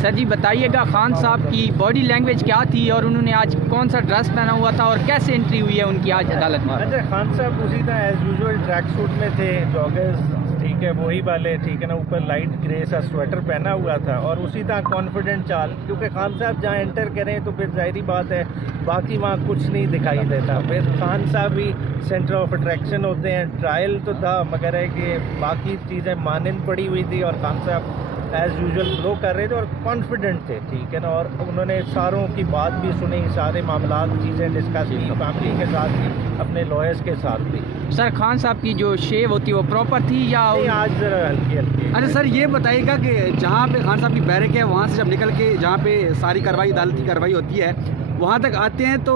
سر جی بتائیے گا خان صاحب کی باڈی لینگویج کیا تھی اور انہوں نے آج کون سا ڈریس پہنا ہوا تھا اور کیسے انٹری ہوئی ہے ان کی آج عدالت میں؟ اچھا، خان صاحب اسی طرح ایز یوزول ٹریک سوٹ میں تھے، جاگرز ٹھیک ہے وہی والے ٹھیک ہے نا، اوپر لائٹ گرے سا سویٹر پہنا ہوا تھا اور اسی طرح کانفیڈنٹ چال، کیونکہ خان صاحب جہاں انٹر کریں تو پھر ظاہری بات ہے باقی وہاں کچھ نہیں دکھائی دیتا، پھر خان صاحب بھی سینٹر آف اٹریکشن ہوتے ہیں۔ ٹرائل تو تھا مگر ہے کہ باقی چیزیں مانند پڑی ہوئی تھی اور خان صاحب ایز یوزول گرو کر رہے تھے اور کانفیڈنٹ تھے ٹھیک ہے نا، اور انہوں نے ساروں کی بات بھی سنی، سارے معاملات چیزیں ڈسکس کی، فیملی کے ساتھ بھی، اپنے لائرس کے ساتھ بھی۔ سر خان صاحب کی جو شیو ہوتی ہے وہ پراپر تھی یا آج ذرا ہلکی ہلکی؟ اچھا سر یہ بتائیے گا کہ جہاں پہ خان صاحب کی بیرک ہے وہاں سے جب نکل کے جہاں پہ ساری کارروائی عدالتی کارروائی ہوتی ہے وہاں تک آتے ہیں تو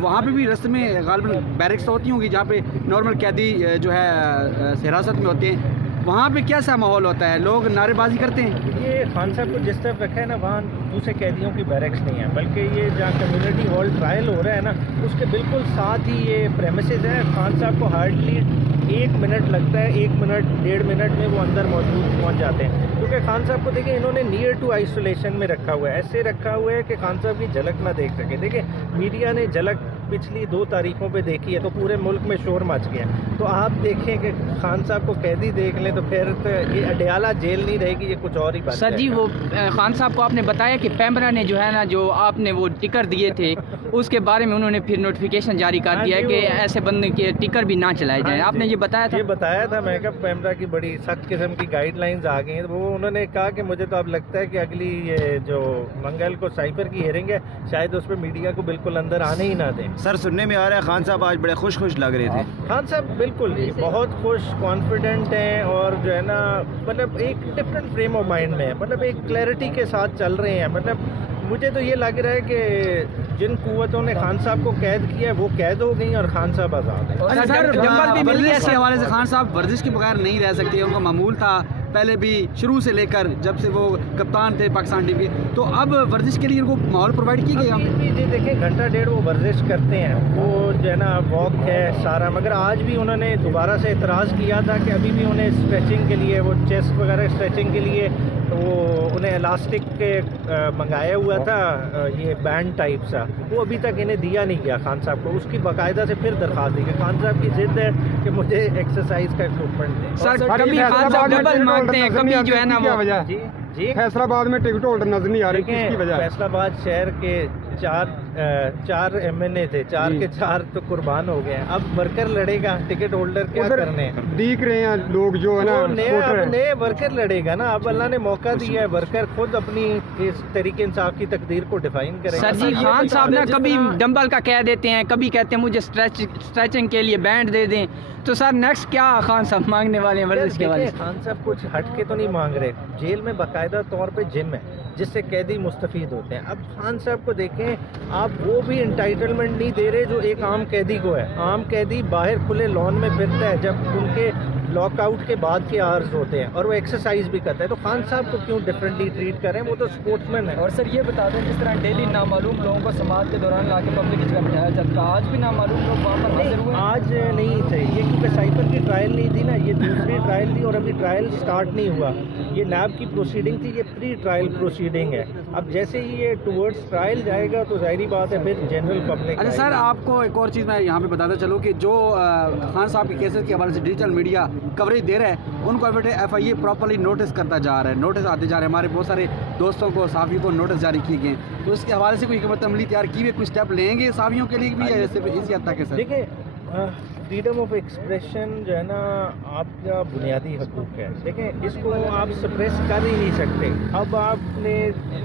وہاں پہ بھی رستے میں غالباً بیرکس ہوتی ہوں گی جہاں پہ نارمل قیدی جو ہے حراست میں ہوتے ہیں، وہاں پہ کیسا ماحول ہوتا ہے؟ لوگ نعرے بازی کرتے ہیں؟ یہ خان صاحب کو جس طرف رکھا ہے نا وہاں دوسرے قیدیوں کی بیرکس نہیں ہے، بلکہ یہ جہاں کمیونٹی ہال ٹرائل ہو رہا ہے نا اس کے بالکل ساتھ ہی یہ پریمیسز ہیں۔ خان صاحب کو ہارڈلی 1 منٹ لگتا ہے، 1 منٹ 1.5 منٹ میں وہ اندر موجود پہنچ جاتے ہیں، کیونکہ خان صاحب کو دیکھیں انہوں نے نیئر ٹو آئسولیشن میں رکھا ہوا ہے، ایسے رکھا ہوا ہے کہ خان صاحب کی جھلک نہ دیکھ سکے۔ دیکھیں میڈیا نے جھلک پچھلی 2 تاریخوں پہ دیکھی ہے تو پورے ملک میں شور مچ گیا، تو آپ دیکھیں کہ خان صاحب کو قیدی دیکھ لیں تو پھر تو یہ اڈیالہ جیل نہیں رہے گی، یہ کچھ اور ہی بات ہے۔ سر جی وہ خان صاحب کو آپ نے بتایا کہ پیمرا نے جو ہے نا جو آپ نے وہ ٹکر دیے تھے اس کے بارے میں انہوں نے پھر نوٹیفیکیشن جاری کر دیا ہے کہ ایسے بندے کے ٹکر بھی نہ چلائے جائیں، آپ نے یہ بتایا تھا؟ یہ بتایا تھا میں کہ پیمرا کی بڑی سخت قسم کی گائیڈ لائنز آ گئی ہیں، وہ انہوں نے کہا کہ مجھے تو اب لگتا ہے کہ اگلی یہ جو منگل کو سائفر کی ہیئرنگ ہے شاید اس پہ میڈیا کو بالکل اندر آنے ہی نہ دیں۔ سر سننے میں آ رہا ہے خان صاحب آج بڑے خوش لگ رہے تھے۔ خان صاحب بالکل بہت خوش کانفیڈنٹ ہیں اور جو ہے نا مطلب ایک ڈفرینٹ فریم آف مائنڈ میں ہے، مطلب ایک کلیئرٹی کے ساتھ چل رہے ہیں۔ مطلب مجھے تو یہ لگ رہا ہے کہ جن قوتوں نے خان صاحب کو قید کیا ہے وہ قید ہو گئی اور خان صاحب آزاد ہیں۔ ورزش کے حوالے سے خان صاحب ورزش کے بغیر نہیں رہ سکتے، ان کا معمول تھا پہلے بھی شروع سے لے کر جب سے وہ کپتان تھے پاکستان ٹیم کے، تو اب ورزش کے لیے ان کو ماحول پرووائڈ کی گئی؟ جی دیکھیں 1.5 گھنٹہ وہ ورزش کرتے ہیں، وہ جو ہے نا واک ہے سارا، مگر آج بھی انہوں نے دوبارہ سے اعتراض کیا تھا کہ ابھی بھی انہیں اسٹریچنگ کے لیے وہ چیسٹ وغیرہ اسٹریچنگ کے لیے وہ انہیں الاسٹک کے منگایا ہوا تھا یہ بینڈ ٹائپ سا، وہ ابھی تک انہیں دیا نہیں گیا خان صاحب کو، اس کی باقاعدہ سے پھر درخواست دی کہ خان صاحب کی ضد ہے کہ مجھے ایکسرسائز کا اکوپمنٹ دیں۔ سر کبھی خان صاحب ڈبل مانگتے ہیں، کبھی جو ہے نا وہ جی فیصل آباد میں ٹکٹ ہولڈر نظر نہیں آ رہے، کس کی وجہ؟ فیصل آباد شہر کے 4 ایم این اے تھے، 4 کے 4 تو قربان ہو گئے ہیں، اب ورکر لڑے گا، ٹکٹ ہولڈر کیا کرنے ہیں؟ دیکھ رہے ہیں لوگ جو ہے نا نئے ورکر لڑے گا نا، اب اللہ نے موقع دیا ہے، ورکر خود اپنی اس تحریک انصاف کی تقدیر کو ڈیفائن کرے۔ سر جی خان صاحب نا کبھی ڈمبل کا کہہ دیتے ہیں، کبھی کہتے ہیں مجھے اسٹریچنگ کے لیے بینڈ دے دیں، تو سر نیکسٹ کیا خان صاحب مانگنے والے ہیں ورزش کے حوالے سے؟ خان صاحب کچھ ہٹ کے تو نہیں مانگ رہے، جیل میں باقاعدہ طور پہ جم ہے جس سے قیدی مستفید ہوتے ہیں۔ اب خان صاحب کو دیکھیں آپ وہ بھی انٹائٹلمنٹ نہیں دے رہے جو ایک عام قیدی کو ہے، عام قیدی باہر کھلے لان میں پھرتا ہے جب ان کے لاک آؤٹ کے بعد کے آورز ہوتے ہیں اور وہ ایکسرسائز بھی کرتا ہے، تو خان صاحب کو کیوں ڈفرینٹلی ٹریٹ کریں؟ وہ تو سپورٹس مین ہے۔ اور سر یہ بتا دیں جس طرح ڈیلی نامعلوم لوگوں کو سماعت کے دوران لا کے پبلک کی جگہ بٹھایا جاتا تھا، آج بھی نامعلوم لوگ وہاں پر حاضر ہوئے؟ آج نہیں تھے یہ، کیونکہ سائفر کی ٹرائل نہیں تھی نا، یہ دوسری ٹرائل تھی اور ابھی ٹرائل سٹارٹ نہیں ہوا، یہ نیب کی پروسیڈنگ تھی، یہ پری ٹرائل پروسیڈنگ ہے۔ اب جیسے ہی یہ ٹورڈز ٹرائل جائے گا تو ظاہری بات ہے پھر جنرل پبلک۔ اچھا سر آپ کو ایک اور چیز میں یہاں پہ بتاتا چلوں کہ جو خان صاحب کے کیسز کے حوالے سے ڈیجیٹل میڈیا کوریج دے رہا ہے ان کو F I A properly notice کرتا جا رہا ہے، نوٹس آتے جا رہے ہیں، ہمارے بہت سارے دوستوں کو صحافیوں کو نوٹس جاری کیے گئے ہیں، تو اس کے حوالے سے کوئی حکمت عملی تیار کی ہوئی، کوئی اسٹیپ لیں گے صحافیوں کے لیے بھی صرف اسی حد تک ہے؟ سر دیکھیں فریڈم آف ایکسپریشن جو ہے نا آپ کا بنیادی حقوق ہے، دیکھیں اس کو آپ سپریس کر ہی نہیں سکتے۔ اب آپ نے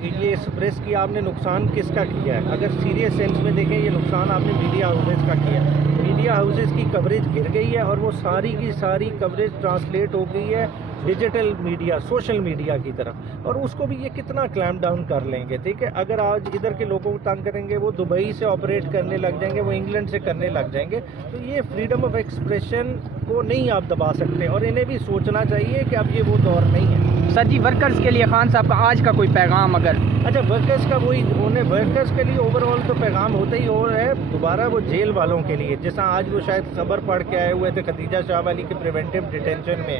یہ سپریس کیا، آپ نے نقصان کس کا کیا ہے؟ اگر سیریس سینس میں دیکھیں یہ نقصان آپ نے میڈیا ہاؤسز کا کیا ہے، میڈیا ہاؤسز کی کوریج گر گئی ہے اور وہ ساری کی ساری کوریج ٹرانسلیٹ ہو گئی ہے ڈیجیٹل میڈیا سوشل میڈیا کی طرف، اور اس کو بھی یہ کتنا کلیمپ ڈاؤن کر لیں گے؟ ٹھیک ہے، اگر آج ادھر کے لوگوں کو تنگ کریں گے وہ دبئی سے آپریٹ کرنے لگ جائیں گے، وہ انگلینڈ سے کرنے لگ جائیں گے، تو یہ فریڈم آف ایکسپریشن کو نہیں آپ دبا سکتے، اور انہیں بھی سوچنا چاہیے کہ اب یہ وہ دور نہیں ہے۔ سر جی ورکرز کے لیے خان صاحب کا آج کا کوئی پیغام اگر؟ اچھا ورکرز کا وہی انہیں ورکرز کے لیے اوور آل تو پیغام ہوتا ہی ہو رہا ہے، دوبارہ وہ جیل والوں کے لیے جیسا آج وہ شاید خبر پڑھ کے آئے ہوئے تھے خدیجہ شاہ والی کے پریونٹیو ڈیٹینشن میں